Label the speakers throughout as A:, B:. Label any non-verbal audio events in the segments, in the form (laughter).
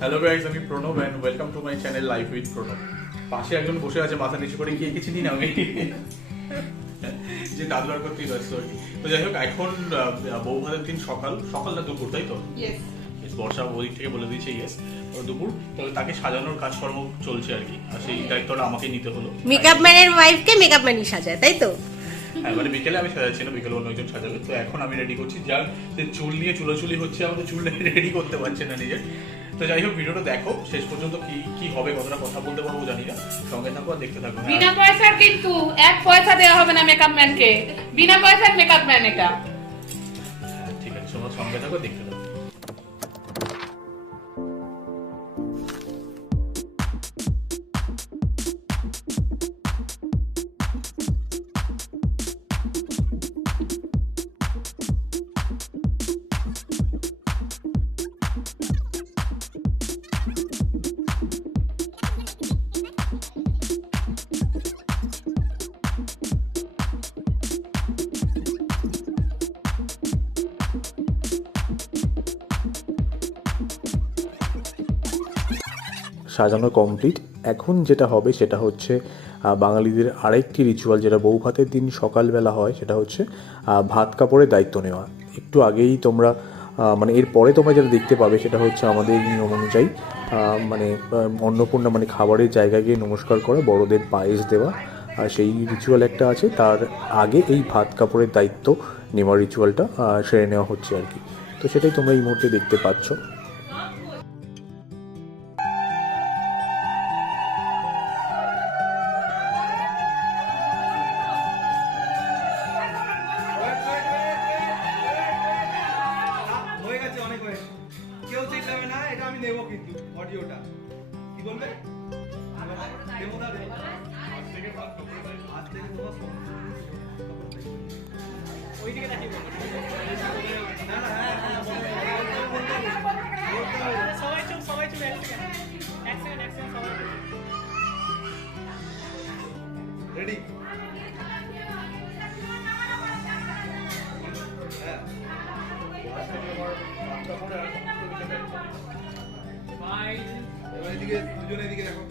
A: Hello guys আমি Pranab and welcome to my channel life with Pranab পাশে একজন বসে আছে মাথা নিচু করে গিয়ে কিছু দিন আমি যে দাদুয়ার করতেই ব্যস্ত। তো যাই হোক এখন বৌভাতের দিন সকাল। সকাল না দুপুর তাই তো? বর্ষা ওদিক থেকে বলে দিয়েছে ইয়েস দুপুর। তবে তাকে সাজানোর কাজকর্ম চলছে আর কি। আর সেই দায়িত্বটা আমাকে নিতে হলো।
B: মেকআপ ম্যানের ওয়াইফকে মেকআপ ম্যানই সাজায় তাই তো?
A: হ্যাঁ মানে বিকেলে আমি সাজাচ্ছি না বিকেলে অন্য একজন সাজাবে। তো এখন আমি রেডি করছি। যার চুল নিয়ে চুলোচুলি হচ্ছে আমাদের চুল রেডি করতে পারছে না নিজের। তো যাই হোক ভিডিওটা দেখো। শেষ পর্যন্ত কি কি হবে কতটা কথা বলতে পারব জানি না। সঙ্গে থাকো আর দেখতে থাকো।
C: বিনা পয়সার কিন্তু এক পয়সা দেওয়া হবে না মেকআপ ম্যানকে বিনা পয়সার মেকআপ ম্যান এটা।
A: হ্যাঁ, ঠিক আছে সবার সঙ্গে থাকো দেখতে থাকো।
D: সাজানো কমপ্লিট এখন যেটা হবে সেটা হচ্ছে বাঙালিদের আরেকটি রিচুয়াল যেটা বউ ভাতের দিন সকালবেলা হয়, সেটা হচ্ছে ভাত কাপড়ের দায়িত্ব নেওয়া। একটু আগেই তোমরা মানে এর পরে তোমরা যেটা দেখতে পাবে সেটা হচ্ছে আমাদের নিয়ম অনুযায়ী মানে অন্নপূর্ণা মানে খাবারের জায়গায় গিয়ে নমস্কার করা, বড়দের পায়েস দেওয়া। সেই রিচুয়াল একটা আছে, তার আগে এই ভাত কাপড়ের দায়িত্ব নেওয়ার রিচুয়ালটা সেরে নেওয়া হচ্ছে আর কি। তো সেটাই তোমরা এই মুহূর্তে দেখতে পাচ্ছ।
E: সবাই চুপ সবাই চুপ এক সেকেন্ড এক সেকেন্ড
F: রেডি এবার এদিকে দুজন এদিকে দেখো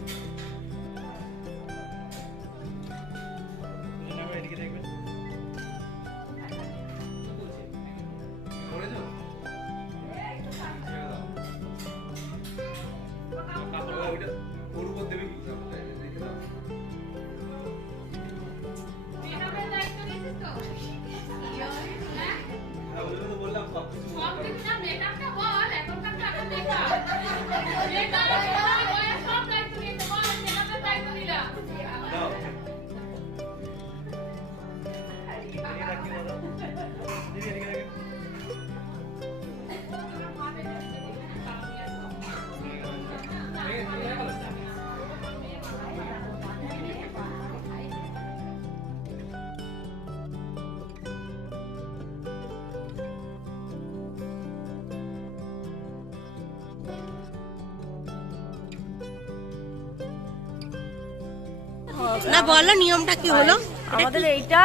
B: না বলো নিয়মটা কি হলো?
G: আমাদের এইটা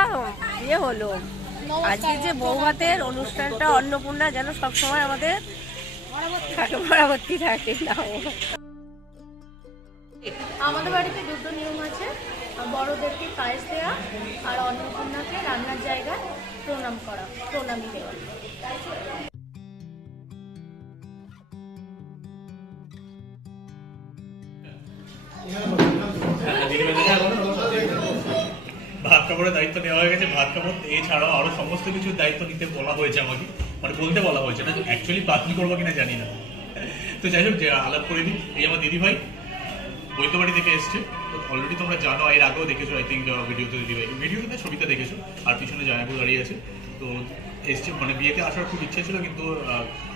G: ইয়ে হলো। আজকে যে বৌভাতের অনুষ্ঠানটা অন্নপূর্ণা যেন সবসময় আমাদের থাকে পরবর্তী থাকে না
H: আমাদের বাড়িতে দুটো নিয়ম আছে। বড়দেরকে পায়েস দেওয়া আর অন্নপূর্ণাকে রান্নার জায়গায় প্রণাম করা প্রণামী দেওয়া।
A: ভাত কাপড়ের দায়িত্ব নেওয়া হয়ে গেছে, ভাত কাপড়, এছাড়াও আরও সমস্ত কিছুর দায়িত্ব নিতে বলা হয়েছে আমাকে। মানে বলতে বলা হয়েছে না অ্যাকচুয়ালি বাতিল করব কিনা জানি না। তো যাই হোক আলাপ করে দিই এই আমার দিদি ভাই বৈদ্যবাড়ি থেকে এসছে। অলরেডি তোমরা জানো, এর আগেও দেখেছ আই থিঙ্ক ভিডিওতে দিদি ভাই ভিডিওতে ছবিটা দেখেছ। আর পিছনে জয়নাপুর দাঁড়িয়ে আছে। তো এসছে মানে বিয়েতে আসার খুব ইচ্ছে ছিল, কিন্তু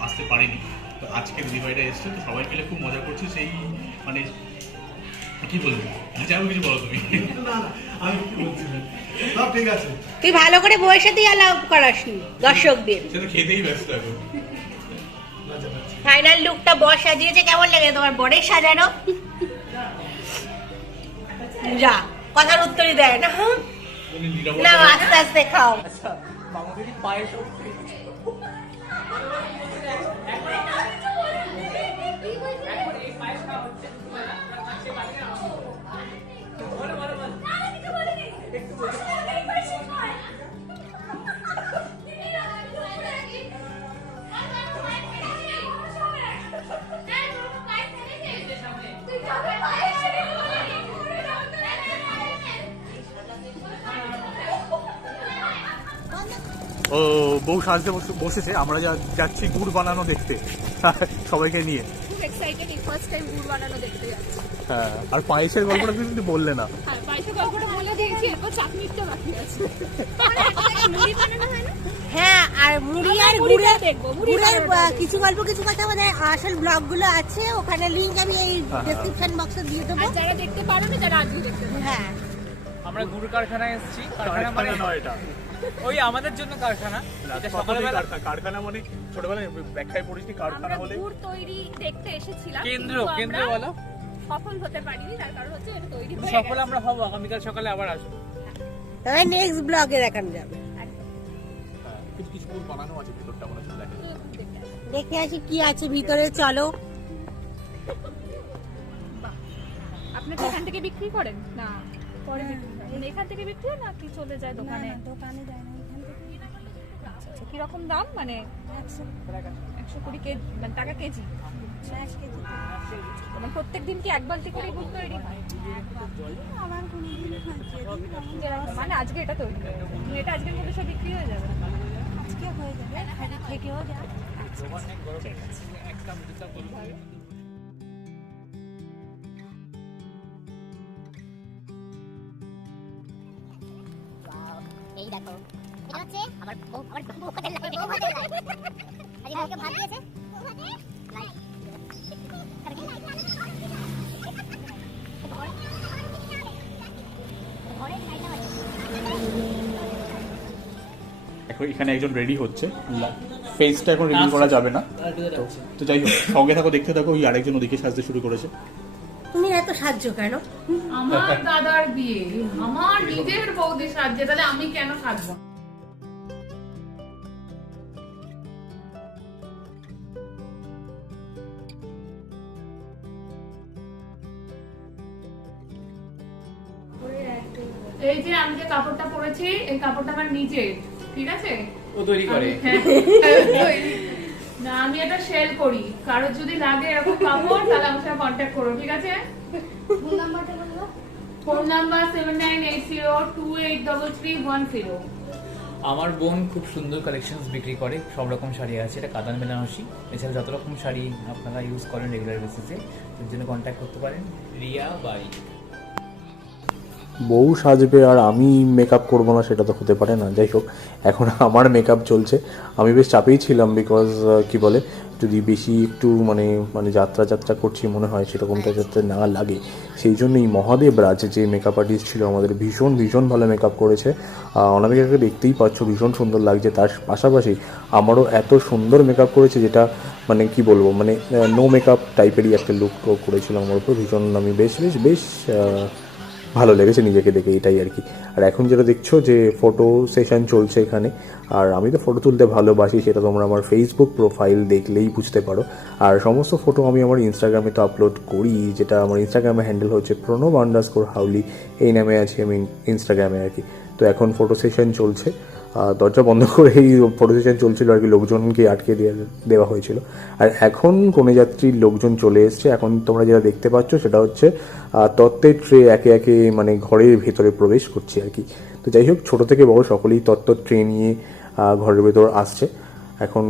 A: আসতে পারিনি। তো আজকে দিদি ভাইটা এসছে, তো সবাই মিলে খুব মজা করছে। সেই মানে কি বলব? আচ্ছা আমি কিছু বলো তুমি।
F: সব ঠিক আছে।
B: তুই ভালো করে বউয়ের সাথেই আলাপ করাসনি দর্শকদের।
A: সে খেতেই ব্যস্ত এখন।
B: ফাইনাল লুকটা বর সাজিয়েছে কেমন লাগে তোমার বরের সাজানো? যা কথার উত্তরই দেয় না না আস্তে আস্তে খাও।
E: বাবাকে পায়েস
A: বউ সাজতে বসে- বসেছে আমরা যা যাচ্ছি গুড় বানানো দেখতে। (laughs) সবাইকে নিয়ে।
H: খুব এক্সাইটেড এই ফার্স্ট টাইম গুড় বানানো দেখতে যাচ্ছি।
A: হ্যাঁ আর পায়েসের গল্পটা কিন্তু বললে না।
H: হ্যাঁ হয় না?
B: হ্যাঁ আর মুড়ি আর গুড়ের গুড়ের কিছু গল্প কিছু কথা মানে আসল ব্লগগুলো আছে ওখানে লিংক আমি এই ডেসক্রিপশন বক্সে দিয়ে দেবো।
H: যারা দেখতে পারো না তারা আজকে দেখতে
B: হ্যাঁ।
E: আমরা গুড় কারখানায় এসেছি কারখানা মানে
A: নয় এটা।
E: ওই আমাদের জন্য কারখানা। এটা সকালবেলা
A: কারখানা মানে ছোটবেলায় ব্যাখ্যায় পড়েছি কারখানা
H: গুড় তৈরি দেখতে এসেছিলাম
E: কেন্দ্র কেন্দ্র বলো।
H: সফল হতে পারিনি তার কারণ হচ্ছে এটা তৈরি হয়ে
E: সফল আমরা হব আগামীকাল সকালে আবার আসব।
B: তবে নেক্সট ব্লগে দেখানো যাবে।
A: কিছু কিছু গুড় বানানো আছে ভিতরটা মনে হচ্ছে দেখা
H: আসি।
B: কি আছে ভিতরে চলো।
H: আপনি কি এখান থেকে বিক্রি করেন? না পরে বিক্রি করেন মানে এখান থেকে বিক্রি হয় না কি চলে যায় দোকানে?
B: দোকানে যায় না এখান থেকে।
H: আচ্ছা, আচ্ছা। কীরকম দাম? মানে একশো। কুড়ি কেজি মানে টাকা কেজি? মানে প্রত্যেক দিন কি এক বালতি করে গুড় তৈরি হয়? যেরকম- মানে আজকে এটা তৈরি এটা আজকের মধ্যে সব বিক্রি হয়ে যাবে?
B: আজকে হয়ে যাবে থেকেও যাবে
I: এই দেখো। এটা হচ্ছে আমার আমার বউকে ভাত দিয়েছে?
A: এখন একজন রেডি হচ্ছে। ফেসটা এখন রিভিল করা যাবে না। তো যাই হোক, সঙ্গে থাকো, দেখতে থাকো, ওই আরেকজন ওদিকে সাজতে শুরু করেছে।
B: তুমি এত সাহায্য কেন?
C: আমার দাদার বিয়ে। আমার নিজের বৌদি সাজছে তাহলে আমি কেন সাজবো এই যে আমি যে কাপড়টা পরেছি এই কাপড়টা আমার নিজের ঠিক আছে?
E: ও তৈরি করে।
C: হ্যাঁ, তৈরি। না আমি এটা সেল করি। কারোর যদি লাগে এরকম কাপড় তাহলে আমার সাথে কন্ট্যাক্ট করো ঠিক আছে? Phone number seven nine eight zero two eight double three one zero
J: আমার বোন খুব সুন্দর কালেকশনস বিক্রি করে সব রকম শাড়ি আছে। এটা কাতান বেনারসি এছাড়া যত রকম শাড়ি আপনারা ইউজ করেন রেগুলার বেসিসে এর জন্য কন্ট্যাক্ট করতে পারেন। রিয়া বাই।
D: বউ সাজবে আর আমি মেকআপ করব না সেটা তো হতে পারে না। যাই হোক এখন আমার মেকআপ চলছে। আমি বেশ চাপেই ছিলাম বিকজ কি বলে যদি বেশি একটু মানে মানে যাত্রা যাত্রা করছি মনে হয় সেরকমটা যাতে না লাগে। সেই জন্যই মহাদেব রাজ যে মেকআপ আর্টিস্ট ছিল আমাদের ভীষণ ভীষণ ভালো মেকআপ করেছে। অনামিকাকে দেখতেই পাচ্ছ ভীষণ সুন্দর লাগছে। তার পাশাপাশি আমারও এত সুন্দর মেকআপ করেছে যেটা মানে কি বলব মানে নো মেকআপ টাইপেরই একটা লুক করেছিল আমার উপর। ভীষণ আমি বেশ বেশ বেশ ভালো লেগেছে নিজেকে দেখে, এটাই আর কি। আর এখন যেটা দেখছ যে ফটো সেশন চলছে এখানে, আর আমি তো ফটো তুলতে ভালোবাসি, সেটা তোমরা আমার ফেসবুক প্রোফাইল দেখলেই বুঝতে পারো। আর সমস্ত ফটো আমি আমার ইনস্টাগ্রামে তো আপলোড করি, যেটা আমার ইনস্টাগ্রামে হ্যান্ডেল হচ্ছে প্রণব আন্ডাস্কোর হাউলি, এই নামে আছি আমি ইনস্টাগ্রামে আর কি। তো এখন ফটো সেশন চলছে। দরজা বন্ধ করে এই ফটো সেশন চলছিল আর কি, লোকজনকে আটকে দেওয়া দেওয়া হয়েছিল। আর এখন কনে যাত্রীর লোকজন চলে এসছে, এখন তোমরা যেটা দেখতে পাচ্ছ সেটা হচ্ছে তত্ত্বের ট্রে একে একে মানে ঘরের ভেতরে প্রবেশ করছে আর কি। তো যাই হোক, ছোটো থেকে বড় সকলেই তত্ত্ব ট্রে নিয়ে ঘরের ভেতর আসছে। এখন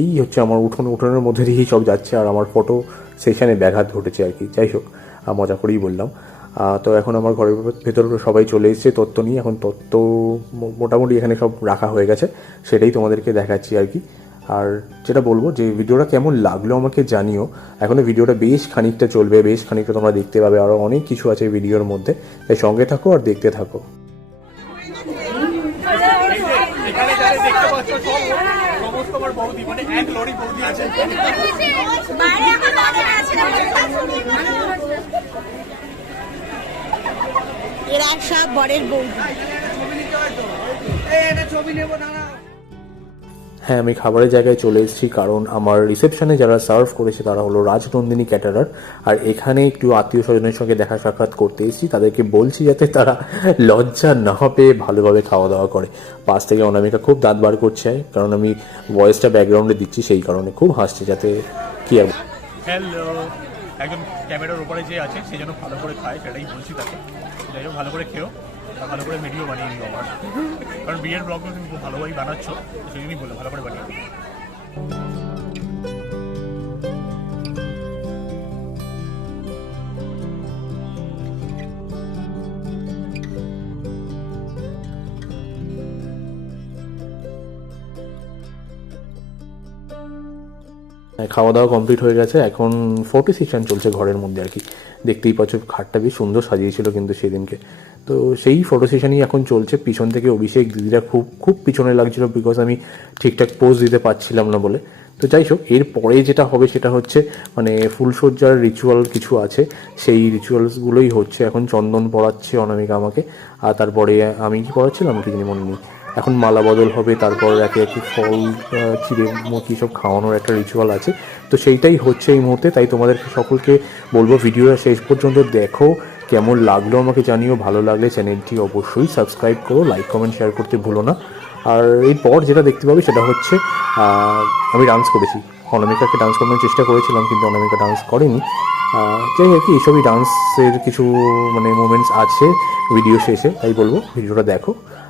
D: এই হচ্ছে আমার উঠোন, উঠোনের মধ্যে দিয়েই সব যাচ্ছে, আর আমার ফটো সেশনে ব্যাঘাত ঘটেছে আর কি। যাই হোক মজা করেই বললাম। তো এখন আমার ঘরের ভেতর সবাই চলে এসেছে তত্ত্ব নিয়ে। এখন তত্ত্ব মোটামুটি এখানে সব রাখা হয়ে গেছে। সেটাই তোমাদেরকে দেখাচ্ছি আর কি। আর যেটা বলব যে ভিডিওটা কেমন লাগল আমাকে জানিও। এখনও ভিডিওটা বেশ খানিকটা চলবে বেশ খানিকটা তোমরা দেখতে পাবে। আরও অনেক কিছু আছে ভিডিওর মধ্যে। তাই সঙ্গে থাকো আর দেখতে থাকো।
A: সমস্ত আমার বৌদি মানে এক লরি বৌদি আছে।
B: এরা সব বরের
F: দাঁড়াও
D: হ্যাঁ আমি খাবারের জায়গায় চলে এসেছি কারণ আমার রিসেপশনে যারা সার্ভ করেছে তারা হলো রাজনন্দিনী ক্যাটারার। আর এখানে একটু আত্মীয় স্বজনের সঙ্গে দেখা সাক্ষাৎ করতে এসেছি। তাদেরকে বলছি যাতে তারা লজ্জা না পেয়ে ভালোভাবে খাওয়া দাওয়া করে। পাশ থেকে অনামিকা খুব দাঁত বার করছে কারণ আমি ভয়েসটা ব্যাকগ্রাউন্ডে দিচ্ছি সেই কারণে খুব হাসছে যাতে কি আর
A: হ্যালো একজন ক্যামেরার ওপরে যে আছে সে যেন ভালো করে খায় সেটাই বলছি তাকে। যাই ভালো করে খেও ভালো করে ভিডিও বানিয়ে নিও আমার। কারণ বিয়ের ব্লগগুলো তুমি খুব ভালোভাবেই বানাচ্ছ সেই জন্যই বলো ভালো করে বানিয়ে
D: খাওয়া দাওয়া কমপ্লিট হয়ে গেছে। এখন ফটো সেশন চলছে ঘরের মধ্যে আর কি। দেখতেই পাচ্ছ, খাটটা বেশ সুন্দর সাজিয়েছিল কিন্তু সেদিনকে। তো সেই ফটো সেশনই এখন চলছে। পিছন থেকে অভিষেক দিদিরা খুব খুব পিছনে লাগছিল বিকজ আমি ঠিকঠাক পোজ দিতে পারছিলাম না বলে। তো যাই হোক, এর পরে যেটা হবে সেটা হচ্ছে মানে ফুলসজ্জার রিচুয়াল কিছু আছে। সেই রিচুয়ালসগুলোই হচ্ছে। এখন চন্দন পড়াচ্ছে অনামিকা আমাকে। আর তারপরে আমি কি পড়াচ্ছিলাম, কি জানি মনে নেই। এখন মালা বদল হবে, তারপর একে একে ফল চিড়ে মুখি সব খাওয়ানোর একটা রিচুয়াল আছে। তো সেইটাই হচ্ছে এই মুহূর্তে, তাই তোমাদের সকলকে বলব ভিডিওটা শেষ পর্যন্ত দেখো। কেমন লাগল আমাকে জানিও, ভালো লাগলে চ্যানেলটি অবশ্যই সাবস্ক্রাইব করো লাইক কমেন্ট শেয়ার করতে ভুলো না। আর এরপর যেটা দেখতে পাবে সেটা হচ্ছে আমি ডান্স করেছি। অনামিকাকে ডান্স করানোর চেষ্টা করেছিলাম, কিন্তু অনামিকা ডান্স করেনি। যাই হোক, এইসবই ডান্সের কিছু মানে মুমেন্টস আছে ভিডিও শেষে, তাই বলব, ভিডিওটা দেখো।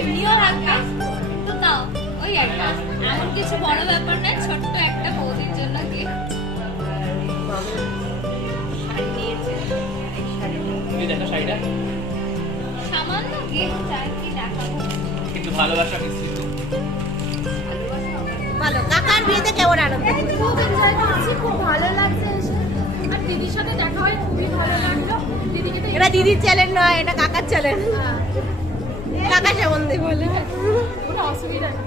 K: এমনিও রাখবে কিন্তু তাও ওই একটা এমন কিছু বড় ব্যাপার নয় ছোট্ট একটা বৌদির জন্য গিফট
J: তুই দেখো শাড়িটা।
K: সামান্য গিফট আর কি দেখাবো।
J: কিন্তু ভালোবাসা মিশ্রিত
B: বলো কাকার বিয়েতে কেমন আনন্দ?
C: খুব এনজয় করছি খুব ভালো লাগছে এসে। আর দিদির সাথে দেখা হয় খুবই ভালো লাগল। দিদিকে
B: এটা দিদির চ্যানেল নয় এটা কাকার চ্যানেল কাকা সম্বন্ধে বলে।
C: কোনো অসুবিধা নেই।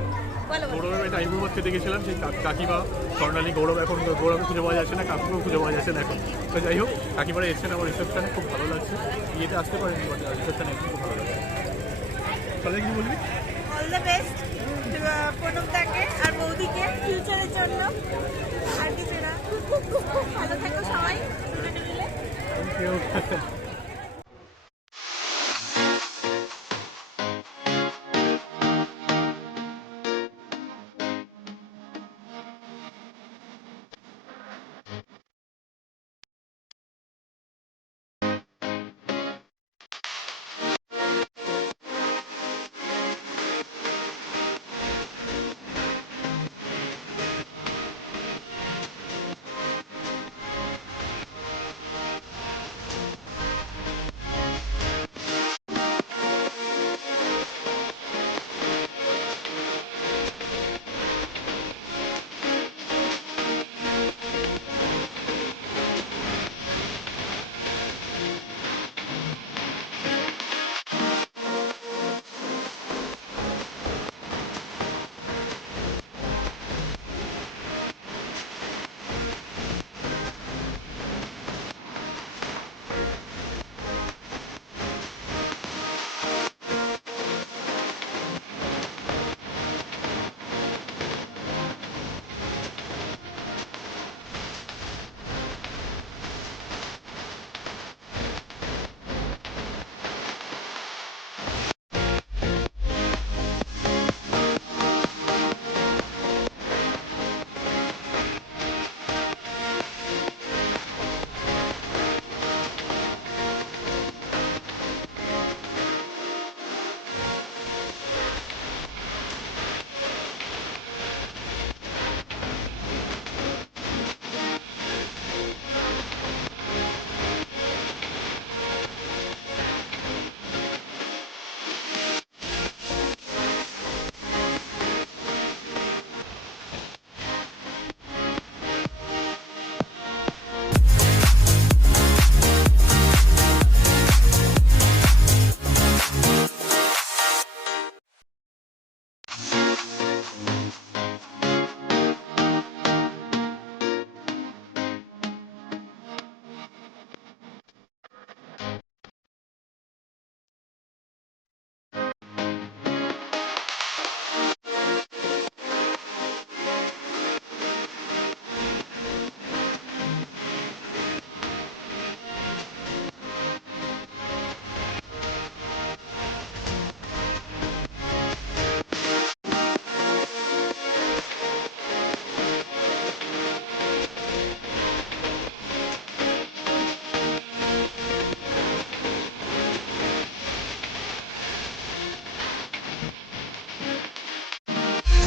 B: বলো বলো।
A: গৌরবের একটা আইবুড়ো খেতে গেছিলাম সেই কাকিমা স্বর্ণালী গৌরব এখন গৌরবকে খুঁজে পাওয়া যাচ্ছে না কাকুকেও খুঁজে পাওয়া যাচ্ছে না এখন। তো যাই হোক কাকিমারা এসেছেন আমার রিসেপশনে খুব ভালো লাগছে। বিয়েতে আসতে পারেনি বাট খুব ভালো লাগছে। তাহলে কি বলবি?
B: অল দ্য বেস্ট প্রণবদাকে আর বৌদিকে ফিউচারের জন্য। আর কিছু না। ভালো থাকো সবাই।
A: Thank you. (laughs)